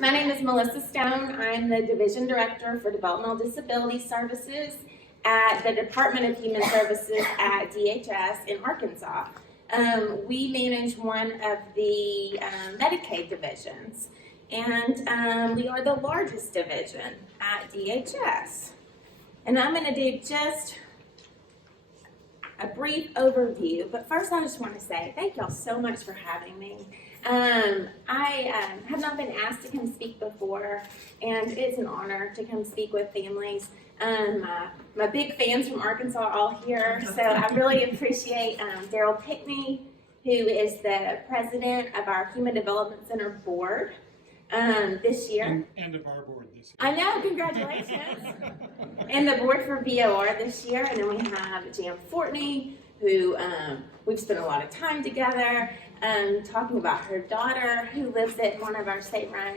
My name is Melissa Stone. I'm the Division Director for Developmental Disability Services at the Department of Human Services at DHS in Arkansas. We manage one of the Medicaid divisions, and we are the largest division at DHS. And I'm going to do just a brief overview, but first I just want to say thank y'all so much for having me. I have not been asked to come speak before, and it's an honor to come speak with families. My big fans from Arkansas are all here, so I really appreciate Daryl Pickney, who is the president of our Human Development Center board this year. And of our board this year. I know, congratulations. And the board for VOR this year, and then we have Jan Fortney, who we've spent a lot of time together talking about her daughter who lives at one of our state-run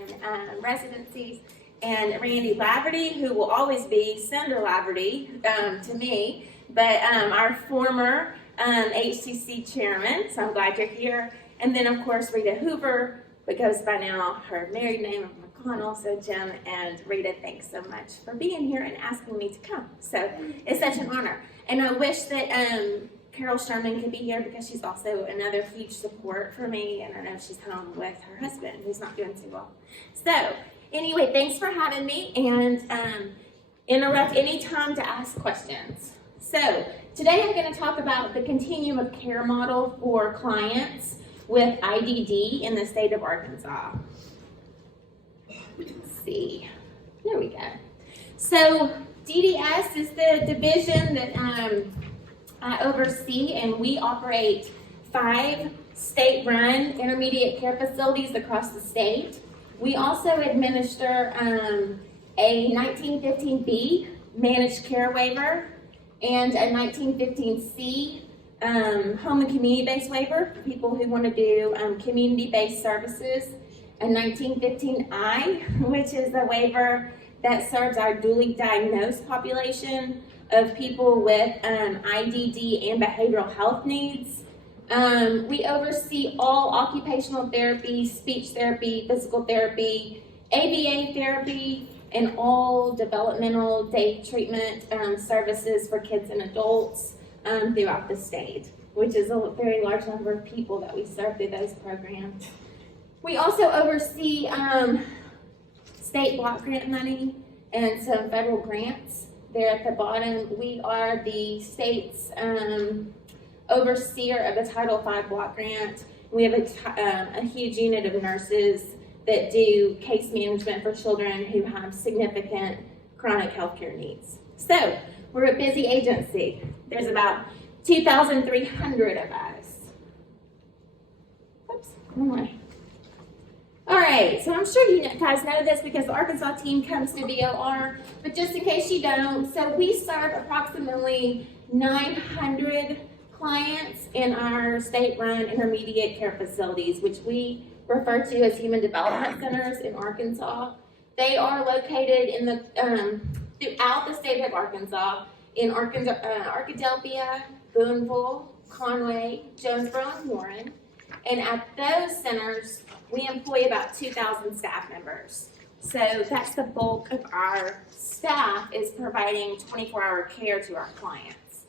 residencies, and Randy Laverty, who will always be Senator Laverty to me, but our former HCC chairman, so I'm glad you're here. And then, of course, Rita Hoover, but goes by now her married name of McConnell. So Jim and Rita, thanks so much for being here and asking me to come. So it's such an honor. And I wish that Carol Sherman could be here because she's also another huge support for me. And I know she's home with her husband who's not doing too well. So anyway, thanks for having me, and interrupt any time to ask questions. So today I'm going to talk about the continuum of care model for clients with IDD in the state of Arkansas. Let's see, there we go. So DDS is the division that I oversee, and we operate 5 state-run intermediate care facilities across the state. We also administer a 1915B managed care waiver and a 1915C home and community-based waiver for people who want to do community-based services, a 1915I, which is a waiver that serves our dually diagnosed population of people with IDD and behavioral health needs. We oversee all occupational therapy, speech therapy, physical therapy, ABA therapy, and all developmental day treatment services for kids and adults throughout the state, which is a very large number of people that we serve through those programs. We also oversee state block grant money and some federal grants. There at the bottom, we are the state's overseer of the Title V block grant. We have a huge unit of nurses that do case management for children who have significant chronic healthcare needs. So we're a busy agency. There's about 2,300 of us. Oops, one way. All right, so I'm sure you guys know this because the Arkansas team comes to VOR, but just in case you don't, so we serve approximately 900 clients in our state-run intermediate care facilities, which we refer to as Human Development Centers in Arkansas. They are located in the throughout the state of Arkansas, in Arkadelphia, Boonville, Conway, Jonesboro, and Warren. And at those centers, we employ about 2,000 staff members. So that's the bulk of our staff, is providing 24-hour care to our clients.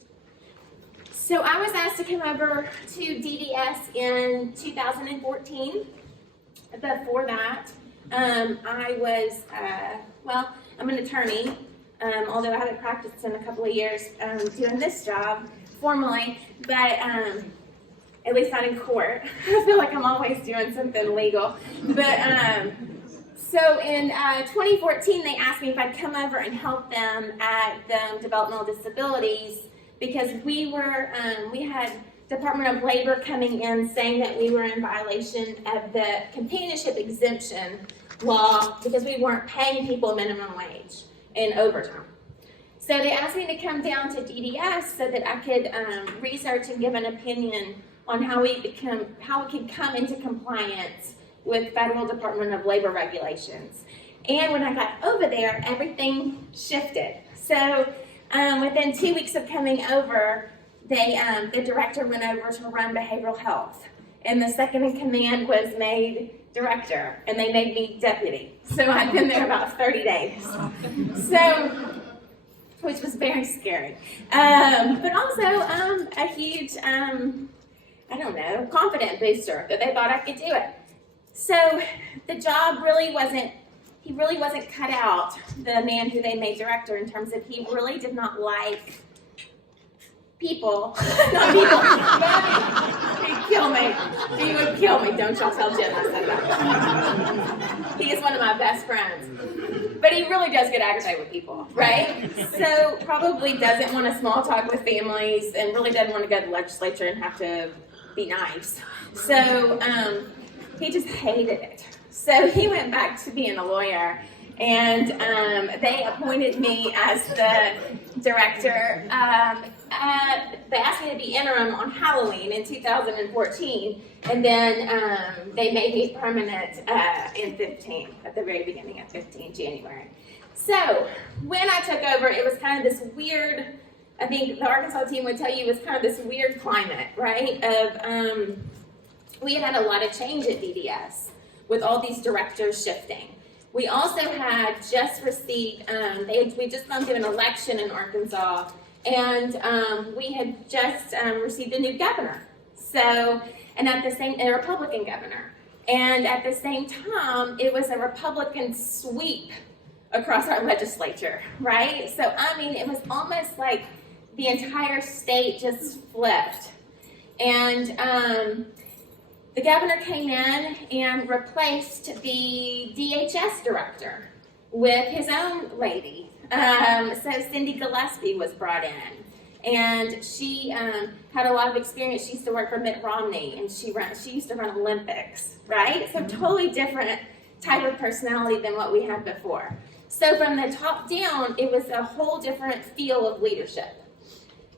So I was asked to come over to DDS in 2014. Before that, I was, I'm an attorney, although I haven't practiced in a couple of years doing this job formally, but at least not in court. I feel like I'm always doing something legal. But so in 2014, they asked me if I'd come over and help them at the Developmental Disabilities, because we had Department of Labor coming in saying that we were in violation of the companionship exemption law because we weren't paying people minimum wage and overtime. So they asked me to come down to DDS so that I could research and give an opinion on how we could come into compliance with Federal Department of Labor regulations. And when I got over there, everything shifted. So within 2 weeks of coming over, the director went over to run behavioral health. and the second in command was made director, and they made me deputy. So I'd been there about 30 days. So, which was very scary. But also a huge, confident booster that they thought I could do it. So the job really wasn't cut out, the man who they made director, in terms of he really did not like people. Not people. He'd kill me. He would kill me. Don't y'all tell Jim I said that. He is one of my best friends. But he really does get aggravated with people, right? So probably doesn't want to small talk with families and really doesn't want to go to the legislature and have to be nice. So he just hated it. So he went back to being a lawyer, and they appointed me as the director. They asked me to be interim on Halloween in 2014, and then they made me permanent in 15, at the very beginning of 15, January. So when I took over, it was kind of this weird, I think the Arkansas team would tell you, it was kind of this weird climate, right? Of we had a lot of change at DDS with all these directors shifting. We also had just received, we just gone through an election in Arkansas, and we had just received a new governor. So, and at the same, a Republican governor. And at the same time, it was a Republican sweep across our legislature, right? So, I mean, it was almost like the entire state just flipped. And the governor came in and replaced the DHS director with his own lady. So Cindy Gillespie was brought in, and she had a lot of experience. She used to work for Mitt Romney, and she used to run Olympics, right? So totally different type of personality than what we had before. So from the top down, it was a whole different feel of leadership.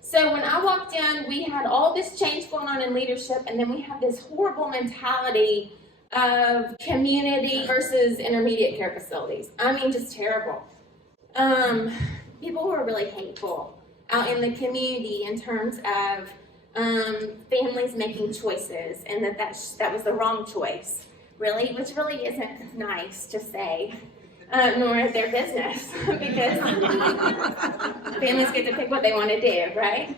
So when I walked in, we had all this change going on in leadership, and then we had this horrible mentality of community versus intermediate care facilities. I mean, just terrible. People were really hateful out in the community in terms of families making choices, and that was the wrong choice, really, which really isn't nice to say. Nor is their business, because families get to pick what they want to do, right?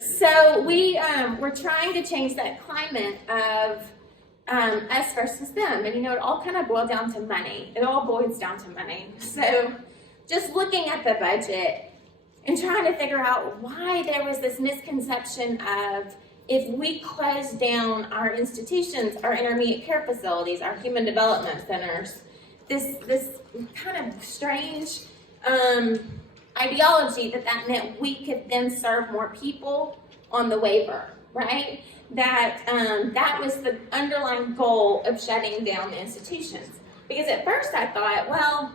So we were trying to change that climate of us versus them. And, it all kind of boiled down to money. It all boils down to money. So just looking at the budget and trying to figure out why there was this misconception of, if we close down our institutions, our intermediate care facilities, our human development centers, this kind of strange ideology that meant we could then serve more people on the waiver, right? That was the underlying goal of shutting down the institutions. Because at first I thought, well,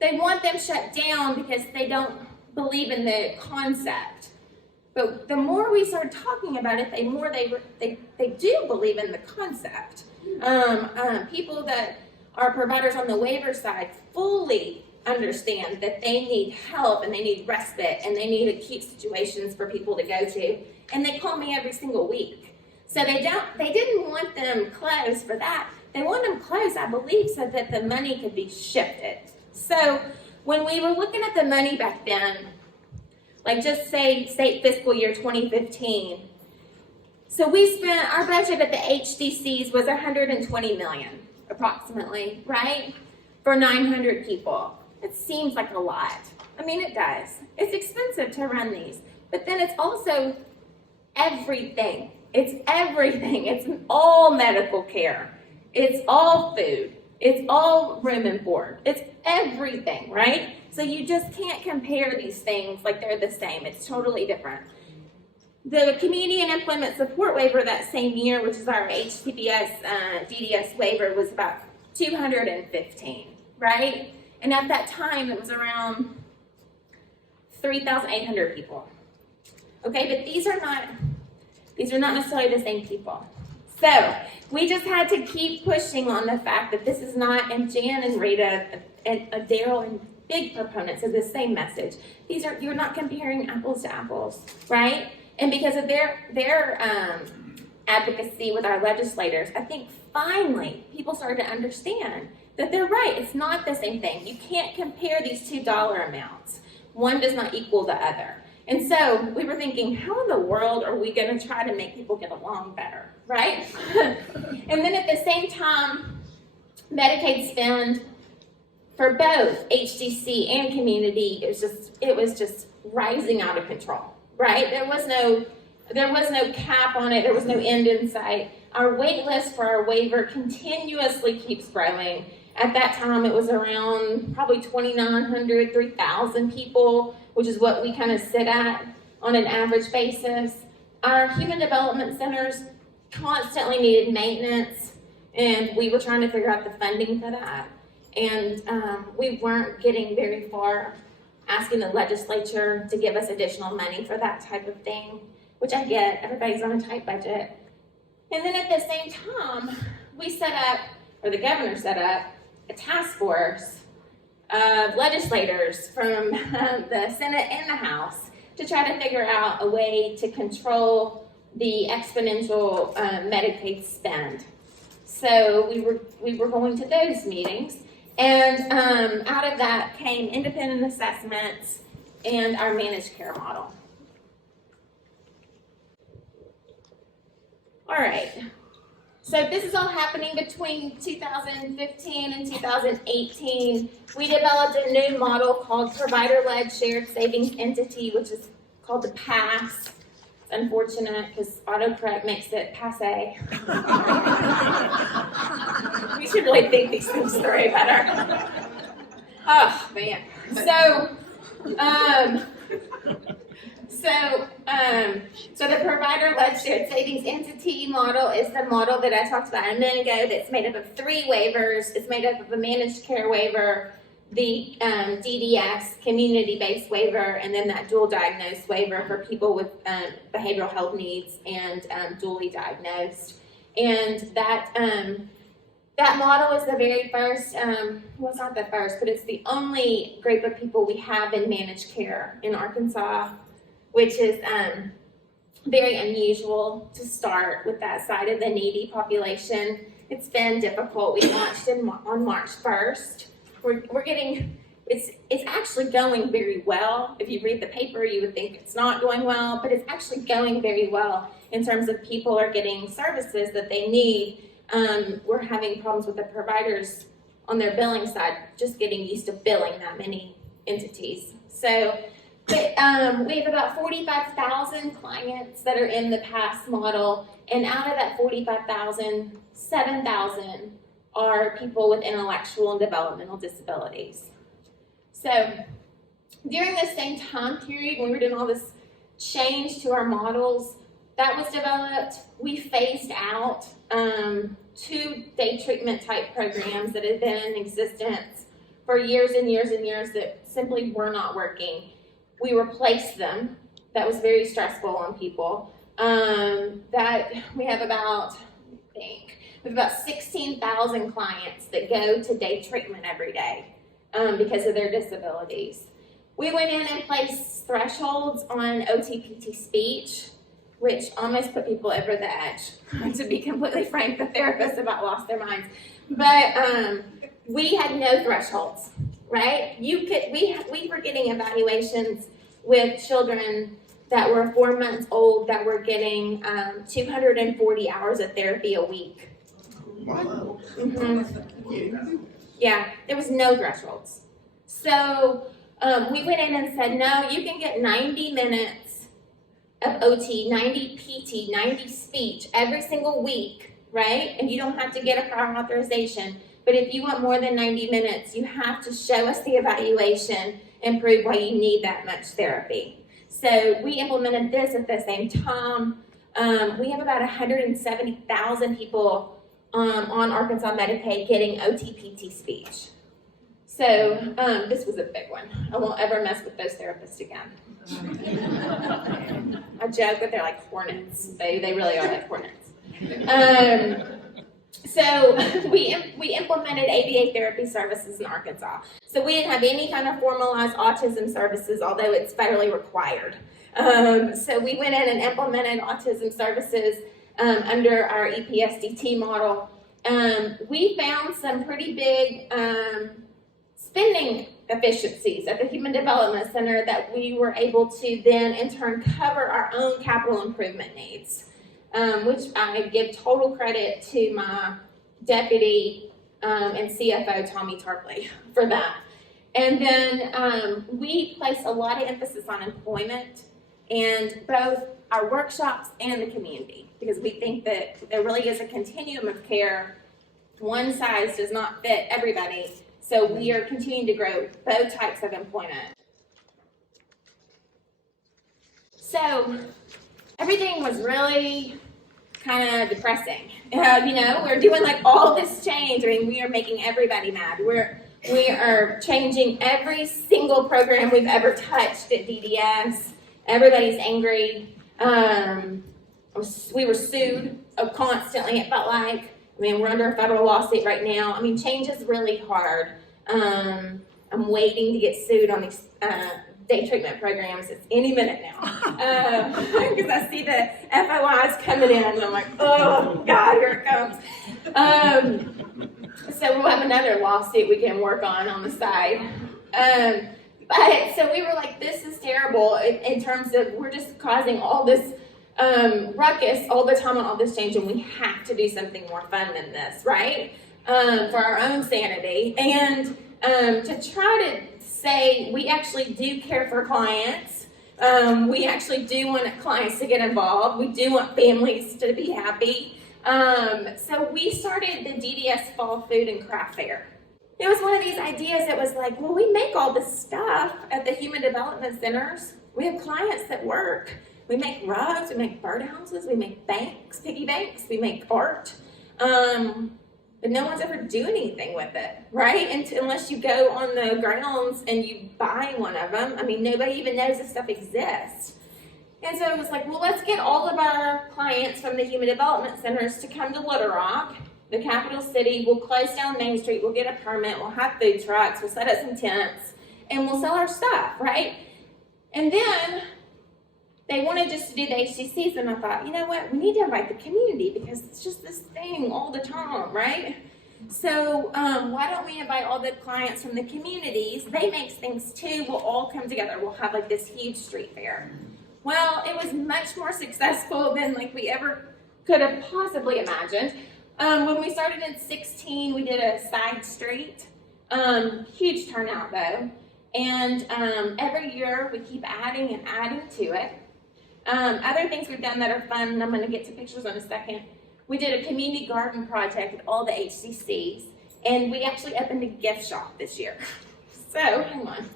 they want them shut down because they don't believe in the concept. But the more we started talking about it, the more they do believe in the concept. People that are providers on the waiver side fully understand that they need help and they need respite and they need acute situations for people to go to. And they call me every single week. So they didn't want them closed for that. They want them closed, I believe, so that the money could be shifted. So when we were looking at the money back then, like just say state fiscal year 2015, so we spent, our budget at the HDCs was $120 million. Approximately, right? For 900 people. It seems like a lot. I mean, it does. It's expensive to run these. But then it's also everything. It's everything. It's all medical care. It's all food. It's all room and board. It's everything, right? So you just can't compare these things like they're the same. It's totally different. The Community and Employment Support Waiver that same year, which is our HTPS DDS waiver, was about 215, right? And at that time, it was around 3,800 people. Okay, but these are not necessarily the same people. So we just had to keep pushing on the fact that this is not, and Jan and Rita and Daryl and big proponents of the same message. You're not comparing apples to apples, right? And because of their advocacy with our legislators, I think finally people started to understand that they're right. It's not the same thing. You can't compare these two dollar amounts. One does not equal the other. And so we were thinking, how in the world are we going to try to make people get along better, right? And then at the same time, Medicaid spend for both HDC and community, it was just rising out of control, right? There was no cap on it. There was no end in sight. Our wait list for our waiver continuously keeps growing. At that time, it was around probably 2,900, 3,000 people, which is what we kind of sit at on an average basis. Our human development centers constantly needed maintenance, and we were trying to figure out the funding for that. And we weren't getting very far asking the legislature to give us additional money for that type of thing, which I get. Everybody's on a tight budget. And then at the same time, we set up, or the governor set up, a task force of legislators from the Senate and the House to try to figure out a way to control the exponential Medicaid spend. So we were going to those meetings, and out of that came independent assessments and our managed care model. All right. So this is all happening between 2015 and 2018. We developed a new model called Provider-Led Shared Savings Entity, which is called the PASS. It's unfortunate because autocorrect makes it passe. We should really think these things through better. Oh, man. So the provider-led shared savings entity model is the model that I talked about a minute ago that's made up of 3 waivers. It's made up of a managed care waiver, the DDS, community-based waiver, and then that dual diagnosed waiver for people with behavioral health needs and dually diagnosed. And that model is the very first, well, it's not the first, but it's the only group of people we have in managed care in Arkansas, which is very unusual to start with that side of the needy population. It's been difficult. We launched on March 1st. We're getting, it's actually going very well. If you read the paper, you would think it's not going well, but it's actually going very well in terms of people are getting services that they need. We're having problems with the providers on their billing side, just getting used to billing that many entities. So we have about 45,000 clients that are in the PASS model, and out of that 45,000, 7,000 are people with intellectual and developmental disabilities. So during this same time period, when we were doing all this change to our models, that was developed, we phased out 2 day treatment type programs that had been in existence for years and years and years that simply were not working. We replaced them. That was very stressful on people. That we have about, we have about 16,000 clients that go to day treatment every day because of their disabilities. We went in and placed thresholds on OTPT speech, which almost put people over the edge. To be completely frank, the therapists about lost their minds. But we had no thresholds, right? We were getting evaluations with children that were 4 months old that were getting 240 hours of therapy a week. Wow. Mm-hmm. Yeah, there was no thresholds. So we went in and said, no, you can get 90 minutes of OT, 90 PT, 90 speech every single week, right? And you don't have to get a prior authorization. But if you want more than 90 minutes, you have to show us the evaluation and prove why you need that much therapy. So we implemented this at the same time. We have about 170,000 people on Arkansas Medicaid getting OTPT speech. So this was a big one. I won't ever mess with those therapists again. I joke that they're like hornets. They really are like hornets. So we implemented ABA therapy services in Arkansas. So we didn't have any kind of formalized autism services, although it's federally required. So we went in and implemented autism services under our EPSDT model. We found some pretty big spending efficiencies at the Human Development Center that we were able to then in turn cover our own capital improvement needs, which I give total credit to my deputy and CFO, Tommy Tarpley, for that. And then we place a lot of emphasis on employment and both our workshops and the community, because we think that there really is a continuum of care. One size does not fit everybody, so we are continuing to grow both types of employment. So everything was really kind of depressing. We're doing like all this change. I mean, we are making everybody mad. We are changing every single program we've ever touched at DDS. Everybody's angry. We were sued constantly, it felt like. I mean, we're under a federal lawsuit right now. I mean, change is really hard. I'm waiting to get sued on these day treatment programs. It's any minute now. Because I see the FOIs coming in, and I'm like, oh, God, here it comes. So we'll have another lawsuit we can work on the side. But so we were like, this is terrible in terms of we're just causing all this ruckus all the time on all this change, and we have to do something more fun than this, right? For our own sanity. And to try to say we actually do care for clients. We actually do want clients to get involved. We do want families to be happy. So we started the DDS Fall Food and Craft Fair. It was one of these ideas that was like, well, we make all this stuff at the Human Development Centers. We have clients that work. We make rugs, we make birdhouses, we make banks, piggy banks, we make art. But no one's ever doing anything with it, right? Unless you go on the grounds and you buy one of them. I mean, nobody even knows this stuff exists. And so it was like, well, let's get all of our clients from the Human Development Centers to come to Little Rock, the capital city. We'll close down Main Street, we'll get a permit, we'll have food trucks, we'll set up some tents, and we'll sell our stuff, right? And then they wanted just to do the HCCs, and I thought, you know what, we need to invite the community because it's just this thing all the time, right? So why don't we invite all the clients from the communities? They make things too. We'll all come together. We'll have like this huge street fair. Well, it was much more successful than like we ever could have possibly imagined. When we started in 2016, we did a side street. Huge turnout though. And every year we keep adding and adding to it. Other things we've done that are fun, and I'm going to get to pictures in a second. We did a community garden project at all the HCCs, and we actually opened a gift shop this year. So, hang on.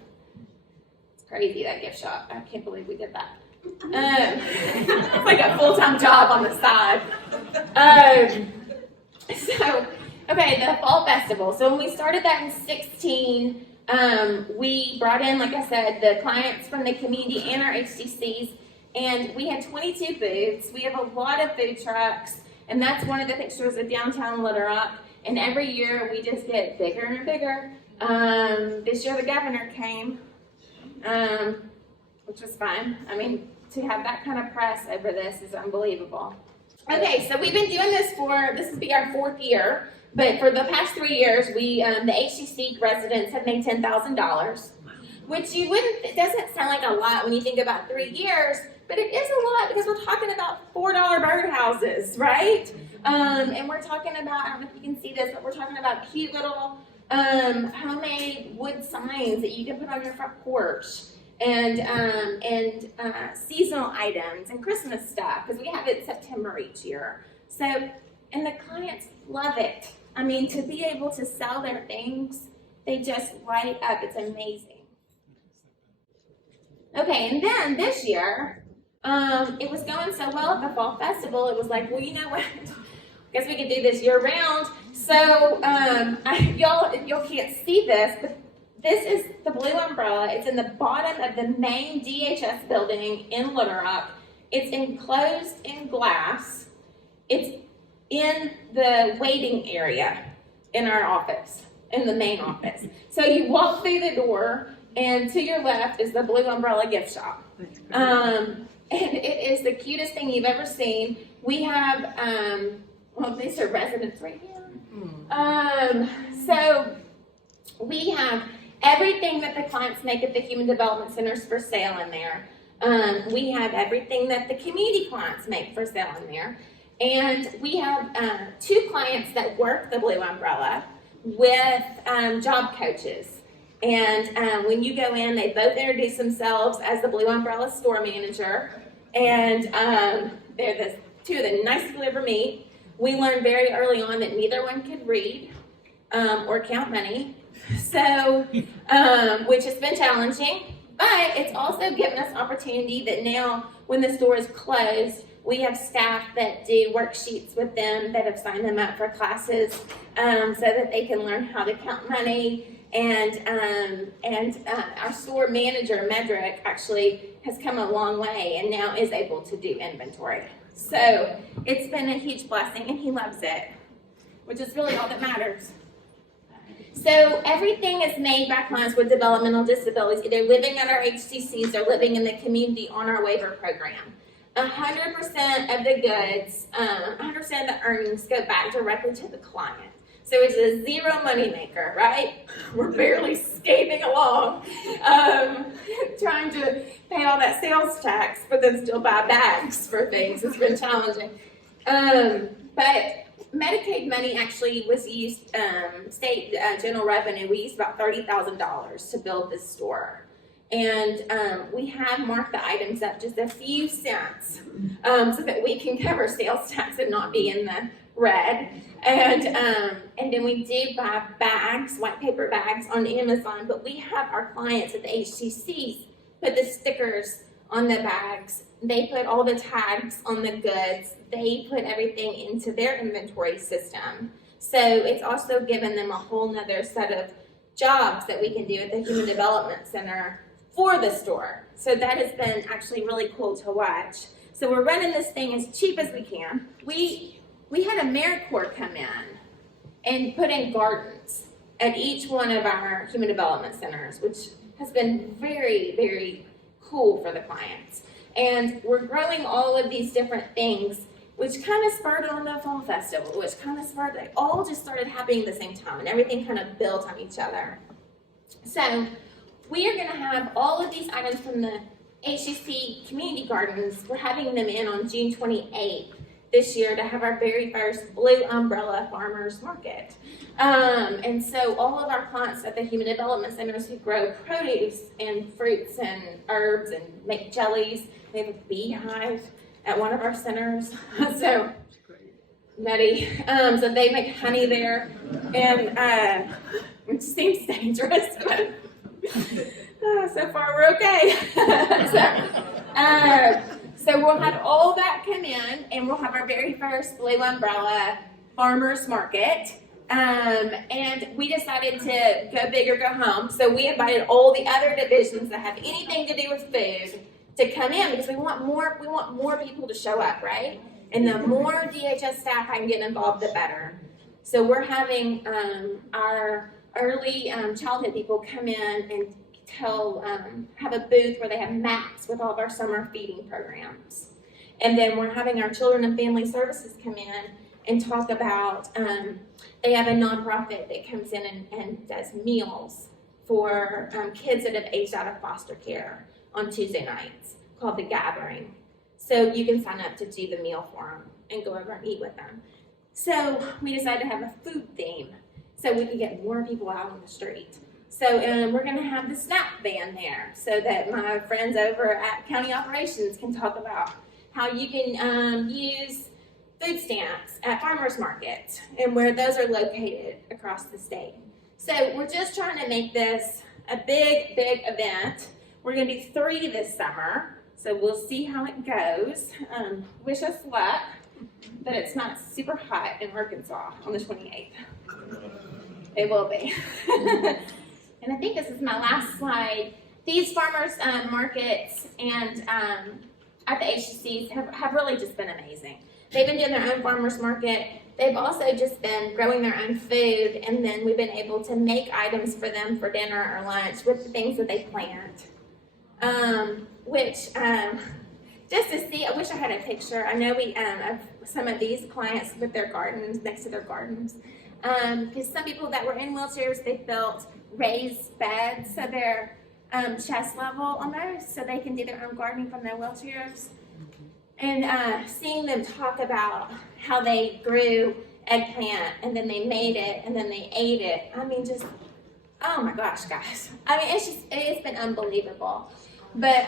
It's crazy, that gift shop. I can't believe we did that. It's like a full-time job on the side. Okay, the Fall Festival. So when we started that in 2016, we brought in, like I said, the clients from the community and our HCCs. And we had 22 booths. We have a lot of food trucks, and that's one of the pictures of downtown Little Rock. And every year we just get bigger and bigger. This year the governor came, which was fun. I mean, to have that kind of press over this is unbelievable. Okay, so we've been doing this this will be our 4th year, but for the past 3 years, the HCC residents have made $10,000, which it doesn't sound like a lot when you think about 3 years, but it is a lot because we're talking about $4 birdhouses, right? And we're talking about, I don't know if you can see this, but we're talking about cute little homemade wood signs that you can put on your front porch, and seasonal items and Christmas stuff, because we have it in September each year. So, and the clients love it. I mean, to be able to sell their things, they just light up. It's amazing. Okay, and then this year, it was going so well at the Fall Festival, it was like, well, you know what? I guess we could do this year round. So, y'all can't see this, but this is the blue umbrella. It's in the bottom of the main DHS building in Little Rock. It's enclosed in glass. It's in the waiting area in our office, in the main office. So you walk through the door, and to your left is the blue umbrella gift shop. And it is the cutest thing you've ever seen. we have, well, these are residents right here. So we have everything that the clients make at the Human Development Centers for sale in there. We have everything that the community clients make for sale in there. And we have 2 clients that work the Blue Umbrella with job coaches. And when you go in, they both introduce themselves as the Blue Umbrella store manager. And they're the 2 of the nicest you'll ever meet. We learned very early on that neither one could read or count money, so which has been challenging. But it's also given us opportunity that now, when the store is closed, we have staff that do worksheets with them that have signed them up for classes so that they can learn how to count money. And our store manager, Medrick, actually has come a long way and now is able to do inventory. So it's been a huge blessing, and he loves it, which is really all that matters. So everything is made by clients with developmental disabilities, either living at our HTCs or living in the community on our waiver program. 100% of the goods, 100% of the earnings go back directly to the client. So it's a zero money maker, right? We're barely skating along, trying to pay all that sales tax, but then still buy bags for things. It's been challenging. But Medicaid money actually was used, state general revenue, we used about $30,000 to build this store. And we have marked the items up just a few cents so that we can cover sales tax and not be in the red. And then we do buy bags, white paper bags on Amazon, but we have our clients at the HTCs put the stickers on the bags. They put all the tags on the goods. They put everything into their inventory system. So it's also given them a whole nother set of jobs that we can do at the Human Development Center for the store. So that has been actually really cool to watch. So we're running this thing as cheap as we can. We had AmeriCorps come in and put in gardens at each one of our Human Development Centers, which has been very, very cool for the clients. And we're growing all of these different things, which kind of spurred on the Fall Festival, which kind of spurred, they all just started happening at the same time, and everything kind of built on each other. So we are going to have all of these items from the HCC community gardens. We're having them in on June 28th. This year to have our very first Blue Umbrella Farmers Market. And so all of our clients at the Human Development Centers who grow produce and fruits and herbs and make jellies, they have a beehive at one of our centers. So nutty. So they make honey there, and which seems dangerous, but so far we're okay. So we'll have all that come in, and we'll have our very first Blue Umbrella Farmers Market. And we decided to go big or go home. So we invited all the other divisions that have anything to do with food to come in, because we want more people to show up, right? And the more DHS staff I can get involved, the better. So we're having our early childhood people come in and have a booth where they have maps with all of our summer feeding programs. And then we're having our children and family services come in and talk about, they have a nonprofit that comes in and does meals for kids that have aged out of foster care on Tuesday nights called The Gathering. So you can sign up to do the meal for them and go over and eat with them. So we decided to have a food theme so we can get more people out on the street. So we're going to have the snack van there so that my friends over at County Operations can talk about how you can use food stamps at farmers markets and where those are located across the state. So we're just trying to make this a big, big event. We're going to do 3 this summer, so we'll see how it goes. Wish us luck, but it's not super hot in Arkansas on the 28th. It will be. And I think this is my last slide. These farmers markets and at the HCCs have really just been amazing. They've been doing their own farmers market. They've also just been growing their own food, and then we've been able to make items for them for dinner or lunch with the things that they plant, which just to see, I wish I had a picture. I know we of some of these clients with their gardens, next to their gardens. Because some people that were in wheelchairs, they built raised beds so they're chest level almost, so they can do their own gardening from their wheelchairs. And seeing them talk about how they grew eggplant and then they made it and then they ate it. I mean, just, oh my gosh, guys. I mean, it's been unbelievable. But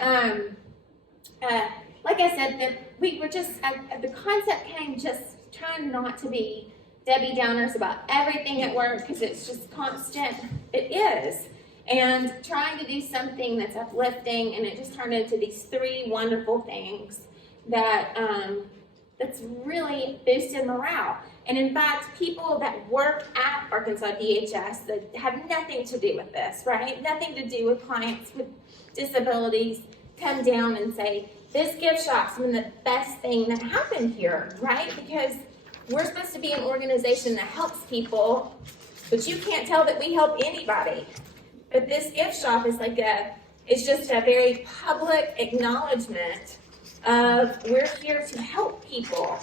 like I said, we were just, the concept came just trying not to be Debbie Downers about everything at work, because it's just constant. It is. And trying to do something that's uplifting, and it just turned into these 3 wonderful things that that's really boosted morale. And in fact, people that work at Arkansas DHS that have nothing to do with this, right? Nothing to do with clients with disabilities come down and say, this gift shop's been the best thing that happened here, right? Because we're supposed to be an organization that helps people, but you can't tell that we help anybody. But this gift shop is it's just a very public acknowledgement of we're here to help people.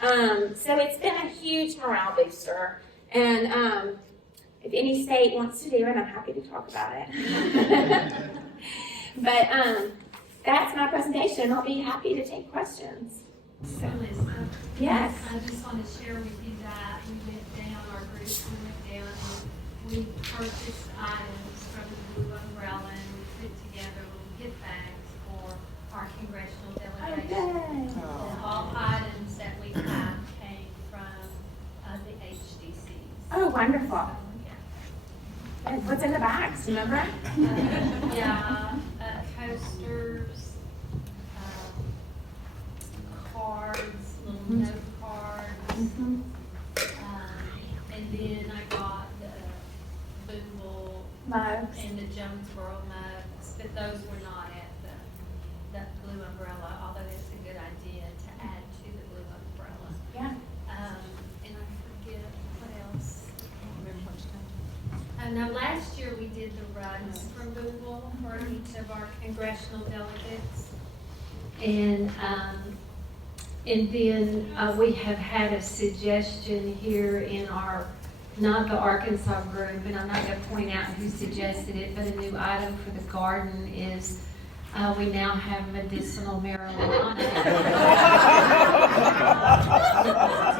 So it's been a huge morale booster. And if any state wants to do it, I'm happy to talk about it. But that's my presentation. I'll be happy to take questions. So, yes. I just want to share with you that we went down, our group, we went down and we purchased items from the Blue Umbrella, and we put together little gift bags for our congressional delegation. Okay. And all items that we have came from the HDCs. Oh, wonderful. Yeah. And what's in the bags? Do you remember? Coasters, cards, little note cards, and then I got the Boonville Mugs. and the Jonesboro mugs, but those were not at the Blue Umbrella, although it's a good idea to add to the Blue Umbrella. Yeah. And I forget what else. Now, last year we did the rugs from Boonville for each of our congressional delegates. And then we have had a suggestion here in our, not the Arkansas group, and I'm not going to point out who suggested it, but a new item for the garden is we now have medicinal marijuana.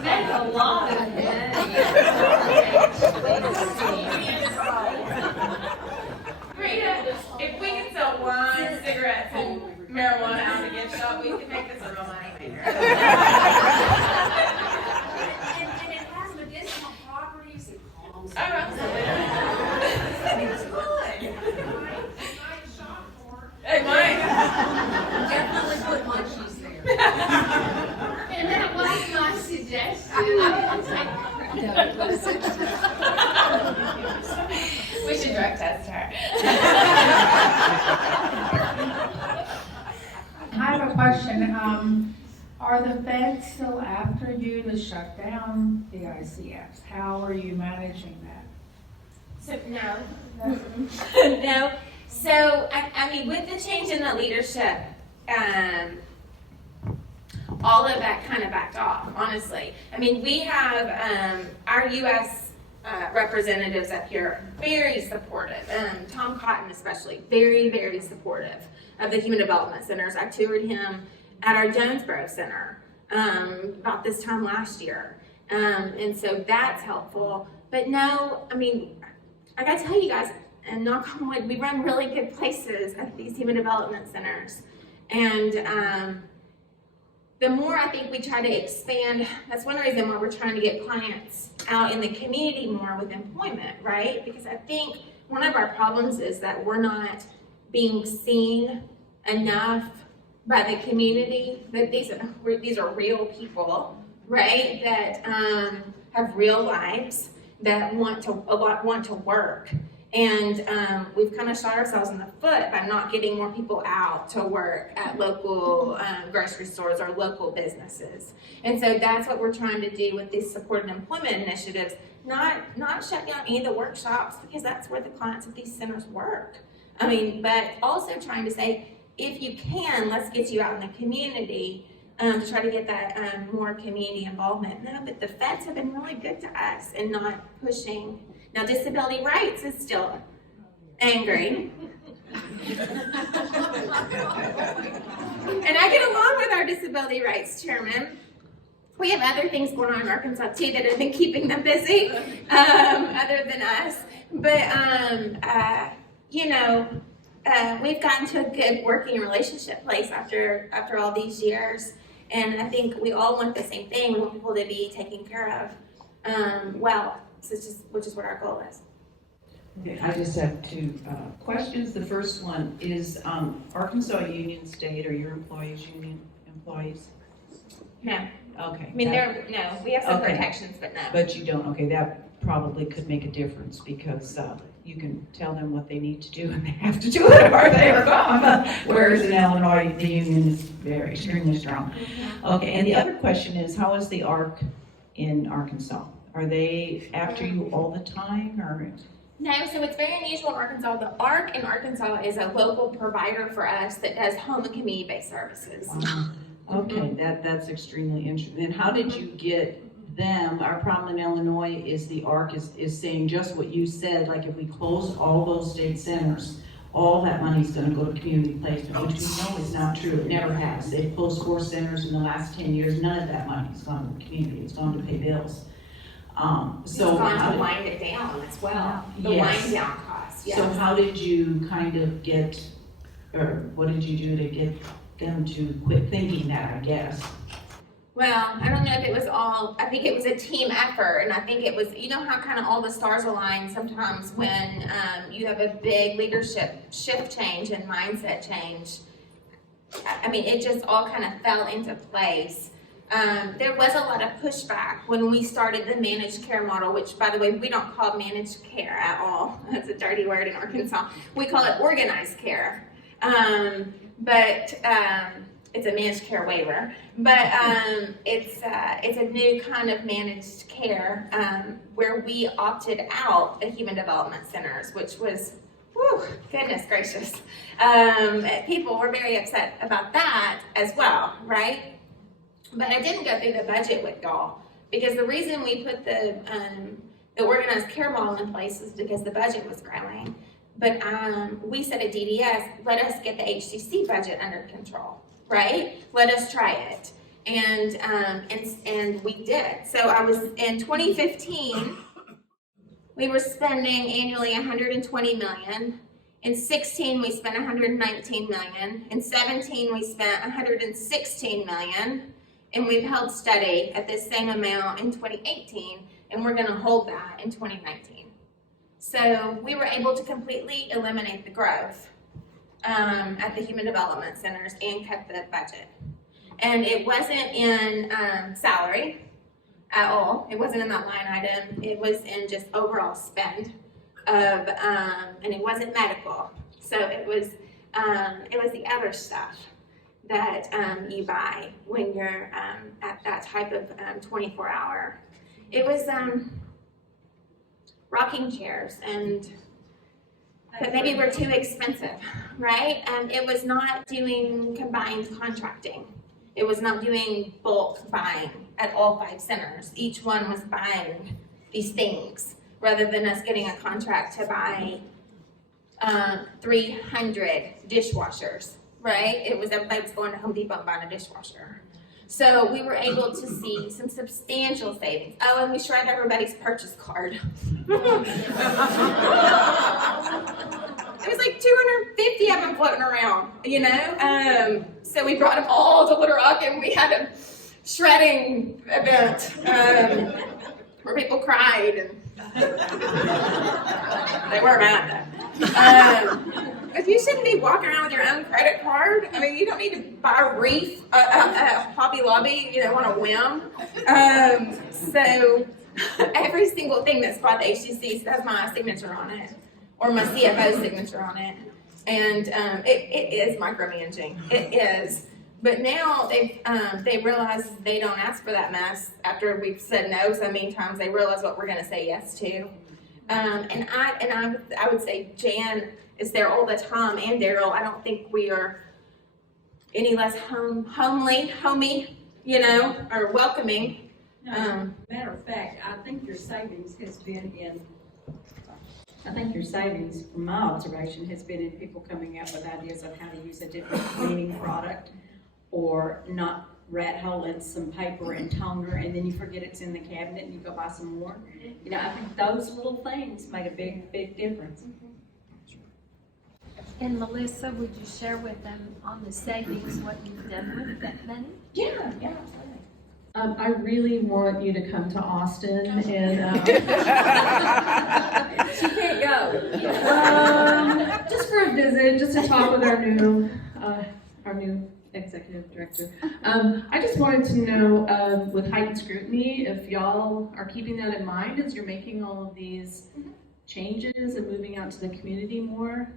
That's a lot of If we can sell wine, cigarettes, and marijuana out of the gift shop, we can make this a real money maker. And it has medicinal properties, it calms. Oh, absolutely. It's good. Nice shop for. It might. Definitely put munchies there. And that was my suggestion. We should drug test her. I have a question. Are the feds still after you to shut down the ICFs? How are you managing that? So, no. No. So, I mean, with the change in the leadership, all of that kind of backed off, honestly. I mean, we have our U.S. Representatives up here, very supportive. Tom Cotton especially, very, very supportive of the Human Development Centers. I toured him at our Jonesboro Center about this time last year. And so that's helpful. But no, I mean, I gotta tell you guys, and knock on wood, we run really good places at these Human Development Centers. And the more I think we try to expand, that's one reason why we're trying to get clients out in the community more with employment, right? Because I think one of our problems is that we're not being seen enough by the community, that these are real people, right? That have real lives, that want to work. And we've kind of shot ourselves in the foot by not getting more people out to work at local grocery stores or local businesses. And so that's what we're trying to do with these supported employment initiatives, not shut down any of the workshops, because that's where the clients of these centers work. I mean, but also trying to say, if you can, let's get you out in the community to try to get that more community involvement. No, but the feds have been really good to us and not pushing. Now, disability rights is still angry. And I get along with our disability rights chairman. We have other things going on in Arkansas too that have been keeping them busy, other than us. But we've gotten to a good working relationship place after all these years, and I think we all want the same thing. We want people to be taken care of which is what our goal is. Okay, I just have two questions. The first one is Arkansas Union State, or your employees union employees? No, Okay. I mean we have some Okay. protections, but no. But you don't, okay, that probably could make a difference because you can tell them what they need to do and they have to do it or they are gone. Whereas in Illinois, the union is very extremely strong. Okay, and the other question is, how is the ARC in Arkansas? Are they after you all the time or? No, so it's very unusual in Arkansas. The ARC in Arkansas is a local provider for us that does home and community-based services. Wow. Okay, that's extremely interesting. And how did you get them? Our problem in Illinois is the ARC is saying just what you said, like if we close all those state centers, all that money's gonna go to community placement, which we know is not true. It never has. They've closed 4 centers in the last 10 years. None of that money's gone to the community. It's gone to pay bills. It's gone to wind it down as well. The Yes. wind down costs, yes. So how did you kind of get, or what did you do to get them to quit thinking that, I guess? Well, I don't know if it was I think it was a team effort, and I think it was, you know how kind of all the stars align sometimes when you have a big leadership shift change and mindset change. I mean, it just all kind of fell into place. There was a lot of pushback when we started the managed care model, which, by the way, we don't call managed care at all. That's a dirty word in Arkansas. We call it organized care. But it's a managed care waiver. But it's a new kind of managed care where we opted out the human development centers, which was, goodness gracious. People were very upset about that as well, right? But I didn't go through the budget with y'all, because the reason we put the organized care model in place is because the budget was growing. But we said at DDS, let us get the HCC budget under control, right? Let us try it, and we did. So I was in 2015. We were spending annually $120 million. In 16, we spent $119 million. In 17, we spent $116 million. And we've held steady at this same amount in 2018, and we're going to hold that in 2019. So we were able to completely eliminate the growth at the human development centers and cut the budget. And it wasn't in salary at all. It wasn't in that line item. It was in just overall spend of, and it wasn't medical. So it was the other stuff that you buy when you're at that type of 24-hour. It was rocking chairs, but maybe we're too expensive, right? It was not doing combined contracting. It was not doing bulk buying at all 5 centers. Each one was buying these things rather than us getting a contract to buy 300 dishwashers. Right? It was everybody was going to Home Depot and buying a dishwasher. So we were able to see some substantial savings. Oh, and we shredded everybody's purchase card. It was like 250 of them floating around, you know? So we brought them all to Little Rock and we had a shredding event where people cried and they were mad though. If you shouldn't be walking around with your own credit card, I mean, you don't need to buy a wreath at Hobby Lobby, on a whim. So every single thing that's bought the HCC has my signature on it, or my CFO's signature on it. And it is micromanaging. It is. But now they realize they don't ask for that mess after we've said no so many times. They realize what we're going to say yes to. And I would say Jan is there all the time, and Daryl. I don't think we are any less homey, you know, or welcoming. Matter of fact, I think your savings, from my observation, has been in people coming up with ideas of how to use a different cleaning product, or not rat hole in some paper and toner, and then you forget it's in the cabinet and you go buy some more. You know, I think those little things made a big difference. And Melissa, would you share with them on the savings what you've done with that money? Yeah. I really want you to come to Austin and, She can't go. just for a visit, just to talk with our new executive director. I just wanted to know, with heightened scrutiny, if y'all are keeping that in mind as you're making all of these changes and moving out to the community more.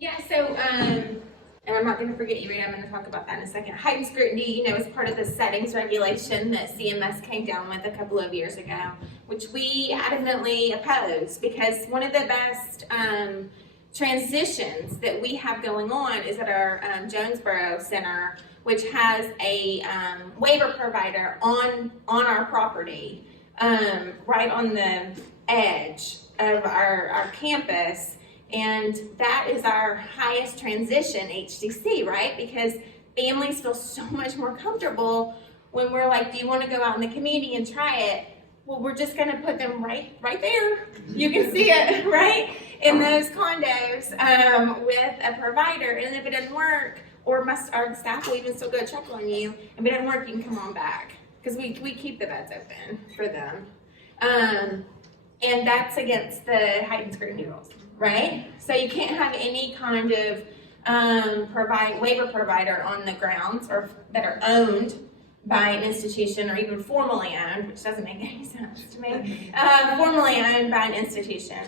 Yeah, so, and I'm not gonna forget you, Rita, I'm gonna talk about that in a second. Heightened scrutiny, you know, is part of the settings regulation that CMS came down with a couple of years ago, which we adamantly oppose, because one of the best transitions that we have going on is at our Jonesboro Center, which has a waiver provider on our property, right on the edge of our campus. And that is our highest transition HTC, right? Because families feel so much more comfortable when we're like, do you want to go out in the community and try it? Well, we're just going to put them right there. You can see it, right? In those condos with a provider. And if it doesn't work, or our staff will even still go check on you. If it doesn't work, you can come on back. Because we keep the beds open for them. And that's against the heightened scrutiny rules. Right? So you can't have any kind of waiver provider on the grounds or that are owned by an institution, or even formally owned, which doesn't make any sense to me, formally owned by an institution.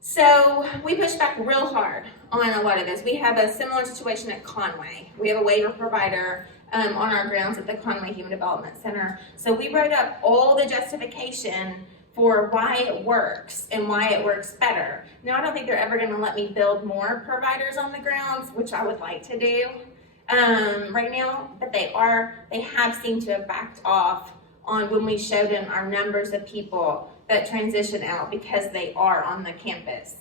So we push back real hard on a lot of this. We have a similar situation at Conway. We have a waiver provider on our grounds at the Conway Human Development Center. So we wrote up all the justification for why it works and why it works better. Now, I don't think they're ever going to let me build more providers on the grounds, which I would like to do right now, but they have seemed to have backed off on when we showed them our numbers of people that transition out because they are on the campus.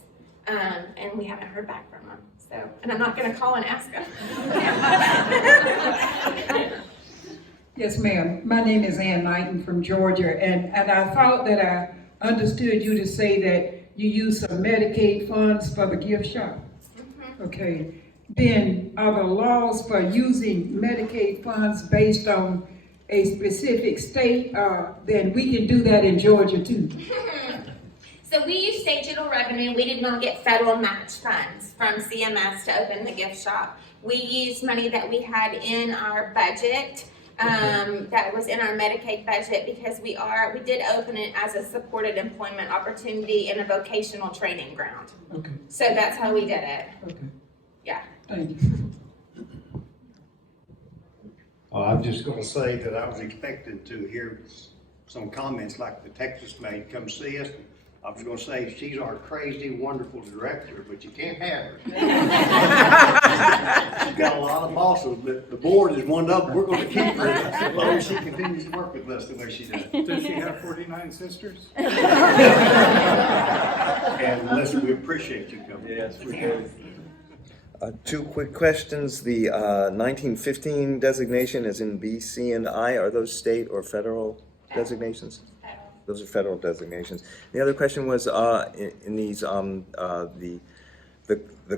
And we haven't heard back from them. So, and I'm not going to call and ask them. Yes, ma'am. My name is Ann Knighton from Georgia, and I thought that I understood you to say that you use some Medicaid funds for the gift shop. Okay. Then are the laws for using Medicaid funds based on a specific state? Then we can do that in Georgia too. So we use state general revenue. We did not get federal match funds from CMS to open the gift shop. We used money that we had in our budget. That was in our Medicaid budget because we did open it as a supported employment opportunity in a vocational training ground. Okay. So that's how we did it. Okay. Yeah. Thank you. I'm just going to say that I was expecting to hear some comments like the Texas maid come see us. I was going to say she's our crazy, wonderful director, but you can't have her. She's got a lot of bosses, but the board is one of them. We're going to keep her as long as she continues to work with us the way she does. Does she have 49 sisters? And listen, we appreciate you coming. Yes, we do. Two quick questions. The 1915 designation is in B, C, and I. Are those state or federal designations? Those are federal designations. The other question was in these the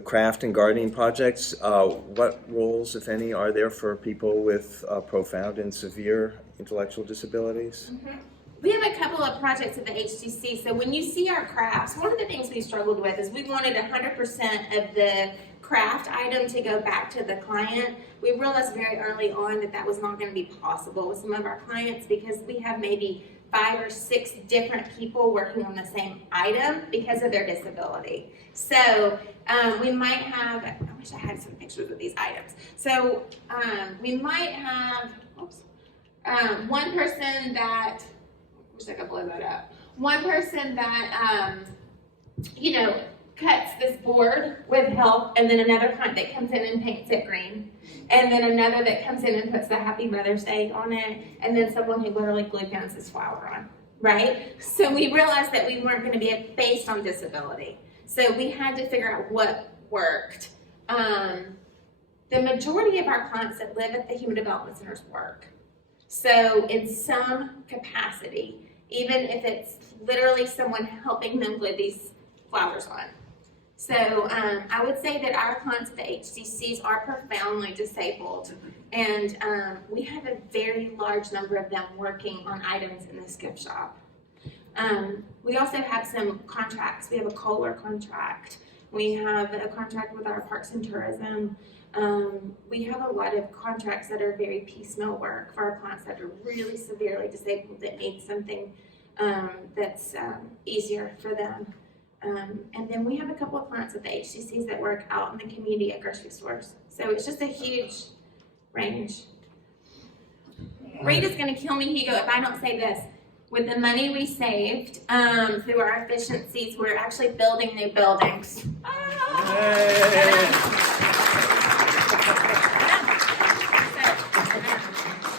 craft and gardening projects. What roles, if any, are there for people with profound and severe intellectual disabilities? We have a couple of projects at the HTC. So when you see our crafts, one of the things we struggled with is we wanted 100% of the craft item to go back to the client. We realized very early on that was not going to be possible with some of our clients because we have maybe 5 or 6 different people working on the same item because of their disability. So we might have, I wish I had some pictures of these items. So we might have, one person that, I wish I could blow that up. One person that, cuts this board with help, and then another client that comes in and paints it green, and then another that comes in and puts the Happy Mother's Day on it, and then someone who literally glue guns this flower on, right? So we realized that we weren't gonna be based on disability. So we had to figure out what worked. The majority of our clients that live at the Human Development Centers work. So in some capacity, even if it's literally someone helping them glue these flowers on. So I would say that our clients at the HCCs are profoundly disabled, and we have a very large number of them working on items in this gift shop. We also have some contracts. We have a Kohler contract. We have a contract with our Parks and Tourism. We have a lot of contracts that are very piecemeal work for our clients that are really severely disabled that need something that's easier for them. And then we have a couple of clients at the HCCs that work out in the community at grocery stores. So it's just a huge range. Rita's gonna kill me, Hugo, if I don't say this. With the money we saved through our efficiencies, we're actually building new buildings.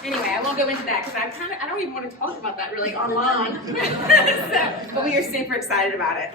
Anyway, I won't go into that because I don't even want to talk about that really online. But we are super excited about it.